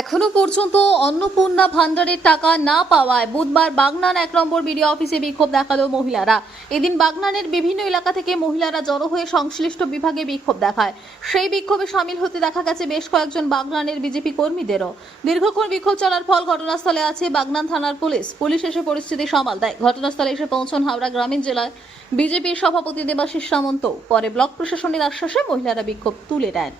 এখনো পর্যন্ত অন্নপূর্ণা ভান্ডারের টাকা না পাওয়ায় বুধবার বাগনান 1 নম্বর বিডিও অফিসে বিক্ষোভ দেখালো মহিলারা। এদিন বাগনানের বিভিন্ন এলাকা থেকে মহিলারা জড়ো হয়ে সংশ্লিষ্ট বিভাগে বিক্ষোভ দেখায়। সেই বিক্ষোভে সামিল হতে দেখা গেছে বেশ কয়েকজন বাগনানের বিজেপি কর্মীদেরও। দীর্ঘক্ষণ বিক্ষোভ চলার ফল ঘটনাস্থলে আছে বাগনান থানার পুলিশ এসে পরিস্থিতি সামাল দেয়। ঘটনাস্থলে এসে পৌঁছন হাওড়া গ্রামীণ জেলার বিজেপির সভাপতি দেবাশিস সামন্ত। পরে ব্লক প্রশাসনের আশ্বাসে মহিলারা বিক্ষোভ তুলে নেন।